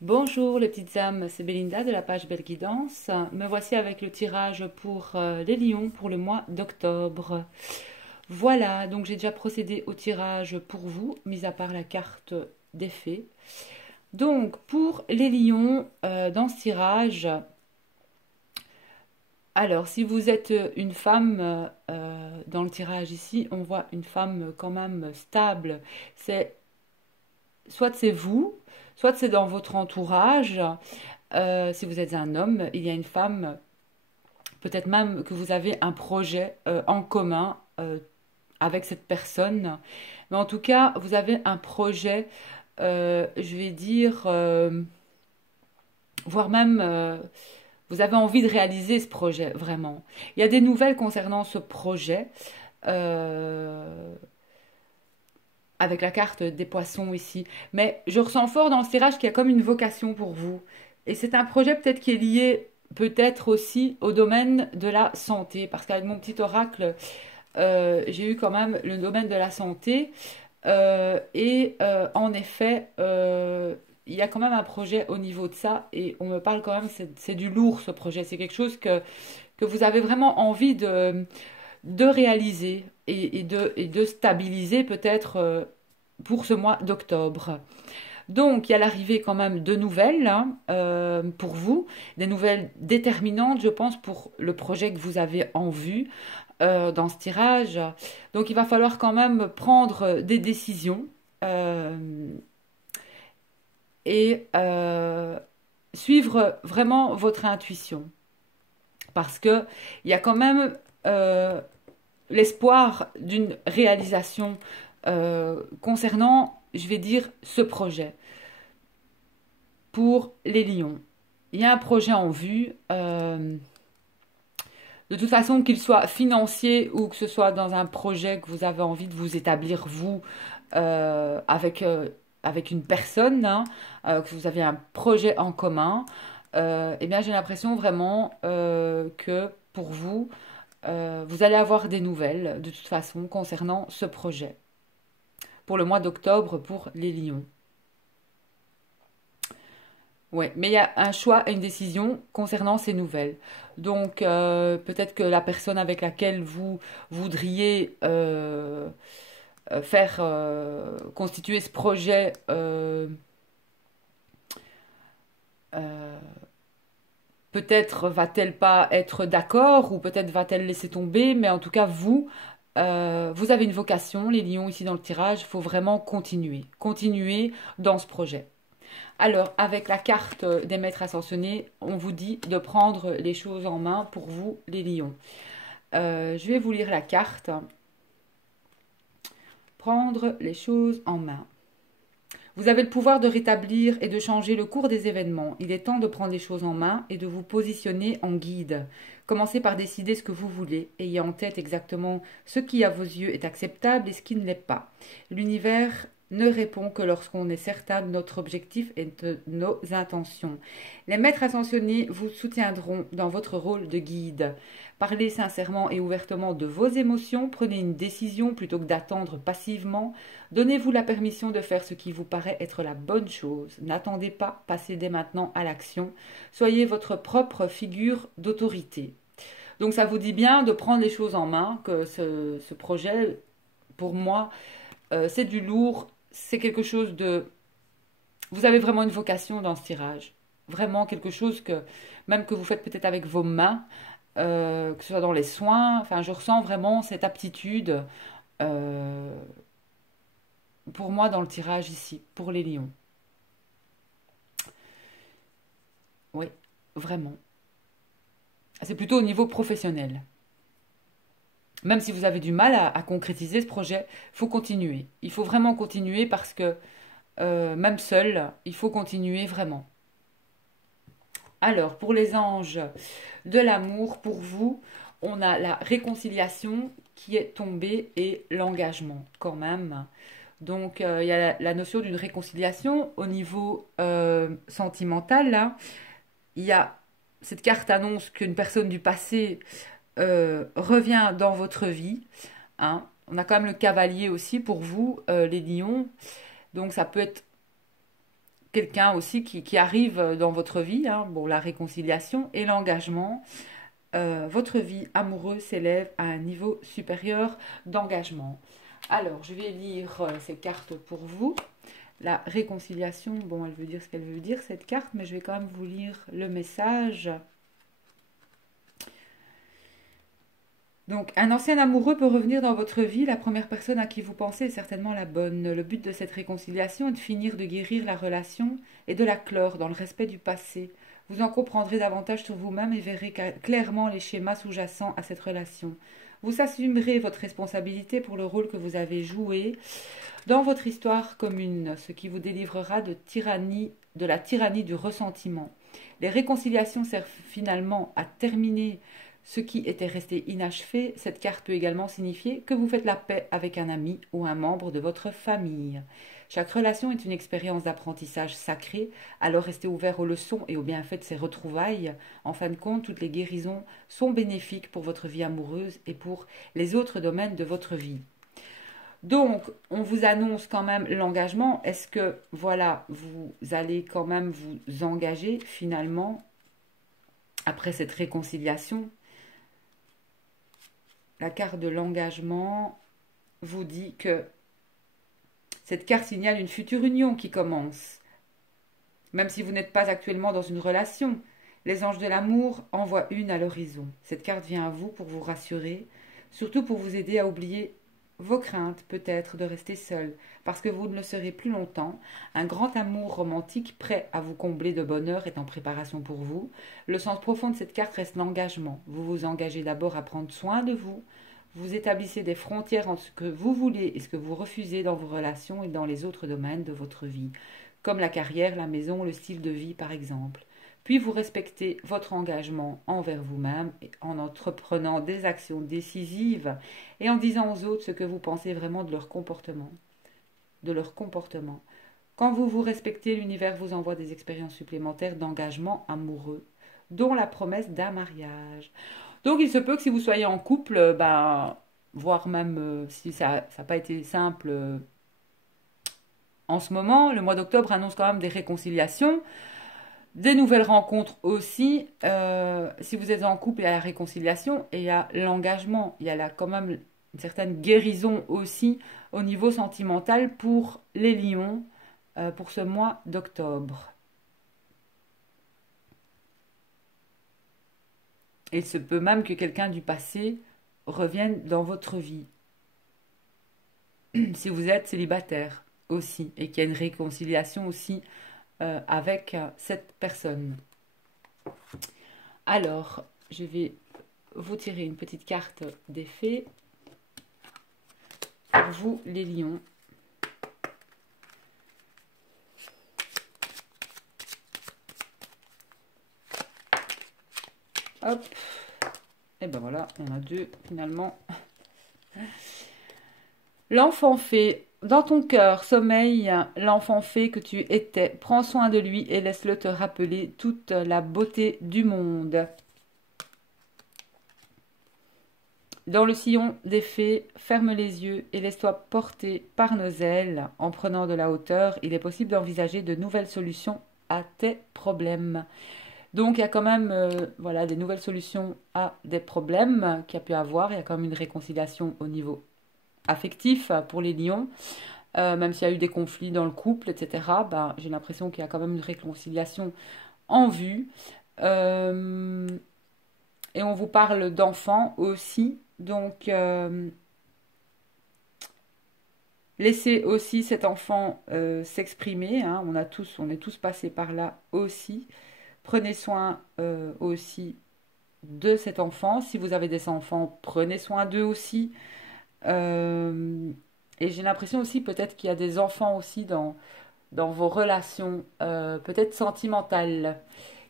Bonjour les petites âmes, c'est Belinda de la page Belle Guidance. Me voici avec le tirage pour les lions pour le mois d'octobre. Voilà, donc j'ai déjà procédé au tirage pour vous, mis à part la carte des fées. Donc pour les lions, dans ce tirage, alors si vous êtes une femme, dans le tirage ici, on voit une femme quand même stable. C'est soit c'est vous, soit c'est dans votre entourage. Si vous êtes un homme, il y a une femme, peut-être même que vous avez un projet en commun avec cette personne. Mais en tout cas, vous avez un projet, je vais dire, voire même, vous avez envie de réaliser ce projet, vraiment. Il y a des nouvelles concernant ce projet. euh, avec la carte des poissons ici. Mais je ressens fort dans ce tirage qu'il y a comme une vocation pour vous. Et c'est un projet peut-être qui est lié peut-être aussi au domaine de la santé. Parce qu'avec mon petit oracle, j'ai eu quand même le domaine de la santé. En effet, il y a quand même un projet au niveau de ça. Et on me parle quand même, c'est du lourd ce projet. C'est quelque chose que vous avez vraiment envie de réaliser et de stabiliser peut-être pour ce mois d'octobre. Donc, il y a l'arrivée quand même de nouvelles hein, pour vous, des nouvelles déterminantes, je pense, pour le projet que vous avez en vue dans ce tirage. Donc, il va falloir quand même prendre des décisions euh, et suivre vraiment votre intuition. Parce que il y a quand même l'espoir d'une réalisation concernant, je vais dire, ce projet pour les lions. Il y a un projet en vue, de toute façon, qu'il soit financier ou que ce soit dans un projet que vous avez envie de vous établir, vous, avec une personne, hein, que vous avez un projet en commun. Eh bien, j'ai l'impression vraiment que pour vous, vous allez avoir des nouvelles de toute façon concernant ce projet pour le mois d'octobre pour les lions. Ouais, mais il y a un choix et une décision concernant ces nouvelles. Donc peut-être que la personne avec laquelle vous voudriez faire constituer ce projet euh, peut-être va-t-elle pas être d'accord ou peut-être va-t-elle laisser tomber, mais en tout cas, vous, vous avez une vocation, les lions ici dans le tirage, il faut vraiment continuer, continuer dans ce projet. Alors, avec la carte des maîtres ascensionnés, on vous dit de prendre les choses en main pour vous, les lions. Je vais vous lire la carte. Prendre les choses en main. Vous avez le pouvoir de rétablir et de changer le cours des événements. Il est temps de prendre les choses en main et de vous positionner en guide. Commencez par décider ce que vous voulez. Ayez en tête exactement ce qui à vos yeux est acceptable et ce qui ne l'est pas. L'univers ne répond que lorsqu'on est certain de notre objectif et de nos intentions. Les maîtres ascensionnés vous soutiendront dans votre rôle de guide. Parlez sincèrement et ouvertement de vos émotions, prenez une décision plutôt que d'attendre passivement. Donnez-vous la permission de faire ce qui vous paraît être la bonne chose. N'attendez pas, passez dès maintenant à l'action. Soyez votre propre figure d'autorité. Donc ça vous dit bien de prendre les choses en main, que ce projet, pour moi, c'est du lourd, c'est quelque chose de... Vous avez vraiment une vocation dans ce tirage. Vraiment quelque chose que, même que vous faites peut-être avec vos mains, que ce soit dans les soins, enfin je ressens vraiment cette aptitude euh, pour moi dans le tirage ici, pour les lions. Oui, vraiment. C'est plutôt au niveau professionnel. Même si vous avez du mal à concrétiser ce projet, il faut continuer. Il faut vraiment continuer parce que même seul, il faut continuer vraiment. Alors, pour les anges de l'amour, pour vous, on a la réconciliation qui est tombée et l'engagement quand même. Donc, il y a la notion d'une réconciliation au niveau sentimental. Là. Il y a cette carte annonce qu'une personne du passé revient dans votre vie. Hein. On a quand même le cavalier aussi pour vous, les lions. Donc, ça peut être quelqu'un aussi qui arrive dans votre vie, hein. Bon, la réconciliation et l'engagement. Votre vie amoureuse s'élève à un niveau supérieur d'engagement. Alors, je vais lire ces cartes pour vous. La réconciliation, bon, elle veut dire ce qu'elle veut dire, cette carte, mais je vais quand même vous lire le message. Donc, un ancien amoureux peut revenir dans votre vie. La première personne à qui vous pensez est certainement la bonne. Le but de cette réconciliation est de finir de guérir la relation et de la clore dans le respect du passé. Vous en comprendrez davantage sur vous-même et verrez clairement les schémas sous-jacents à cette relation. Vous assumerez votre responsabilité pour le rôle que vous avez joué dans votre histoire commune, ce qui vous délivrera de la tyrannie du ressentiment. Les réconciliations servent finalement à terminer ce qui était resté inachevé. Cette carte peut également signifier que vous faites la paix avec un ami ou un membre de votre famille. Chaque relation est une expérience d'apprentissage sacré, alors restez ouvert aux leçons et aux bienfaits de ces retrouvailles. En fin de compte, toutes les guérisons sont bénéfiques pour votre vie amoureuse et pour les autres domaines de votre vie. Donc, on vous annonce quand même l'engagement. Est-ce que, voilà, vous allez quand même vous engager finalement après cette réconciliation? La carte de l'engagement vous dit que cette carte signale une future union qui commence. Même si vous n'êtes pas actuellement dans une relation, les anges de l'amour envoient une à l'horizon. Cette carte vient à vous pour vous rassurer, surtout pour vous aider à oublier vos craintes peut-être de rester seul, parce que vous ne le serez plus longtemps. Un grand amour romantique prêt à vous combler de bonheur est en préparation pour vous. Le sens profond de cette carte reste l'engagement. Vous vous engagez d'abord à prendre soin de vous. Vous établissez des frontières entre ce que vous voulez et ce que vous refusez dans vos relations et dans les autres domaines de votre vie, comme la carrière, la maison, le style de vie par exemple. Puis vous respectez votre engagement envers vous-même en entreprenant des actions décisives et en disant aux autres ce que vous pensez vraiment de leur comportement. Quand vous vous respectez, l'univers vous envoie des expériences supplémentaires d'engagement amoureux, dont la promesse d'un mariage. Donc il se peut que si vous soyez en couple, voire même si ça n'a pas été simple en ce moment, le mois d'octobre annonce quand même des réconciliations. Des nouvelles rencontres aussi. Si vous êtes en couple, il y a la réconciliation et il y a l'engagement. Il y a là quand même une certaine guérison aussi au niveau sentimental pour les lions pour ce mois d'octobre. Il se peut même que quelqu'un du passé revienne dans votre vie. Si vous êtes célibataire aussi et qu'il y a une réconciliation aussi avec cette personne. Alors, je vais vous tirer une petite carte des fées pour vous, les lions. Hop. Et ben voilà, on a deux finalement. L'enfant fée. Dans ton cœur sommeille l'enfant fée que tu étais. Prends soin de lui et laisse-le te rappeler toute la beauté du monde. Dans le sillon des fées, ferme les yeux et laisse-toi porter par nos ailes. En prenant de la hauteur, il est possible d'envisager de nouvelles solutions à tes problèmes. Donc il y a quand même voilà, des nouvelles solutions à des problèmes qu'il y a pu avoir. Il y a quand même une réconciliation au niveau affectif pour les lions. Même s'il y a eu des conflits dans le couple, etc., j'ai l'impression qu'il y a quand même une réconciliation en vue. Et on vous parle d'enfants aussi. Donc, laissez aussi cet enfant s'exprimer. Hein. On est tous passés par là aussi. Prenez soin aussi de cet enfant. Si vous avez des enfants, prenez soin d'eux aussi. Et j'ai l'impression aussi peut-être qu'il y a des enfants aussi dans vos relations, peut-être sentimentales,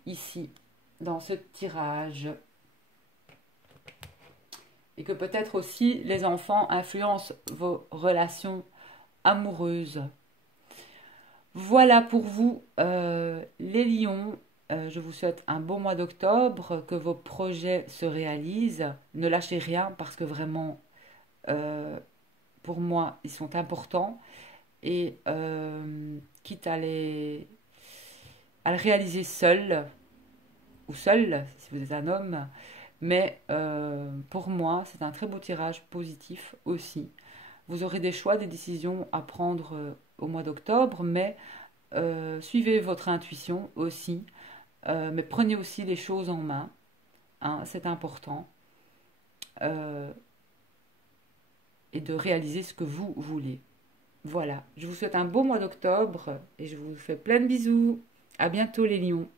ici, dans ce tirage. Et que peut-être aussi les enfants influencent vos relations amoureuses. Voilà pour vous, les lions. Je vous souhaite un bon mois d'octobre, que vos projets se réalisent. Ne lâchez rien parce que vraiment, pour moi, ils sont importants. Et quitte à les à le réaliser seul ou seul, si vous êtes un homme. Mais pour moi, c'est un très beau tirage positif aussi. Vous aurez des choix, des décisions à prendre au mois d'octobre, mais suivez votre intuition aussi. Mais prenez aussi les choses en main, hein, c'est important. Euh, et de réaliser ce que vous voulez. Voilà, je vous souhaite un beau mois d'octobre et je vous fais plein de bisous. À bientôt les lions.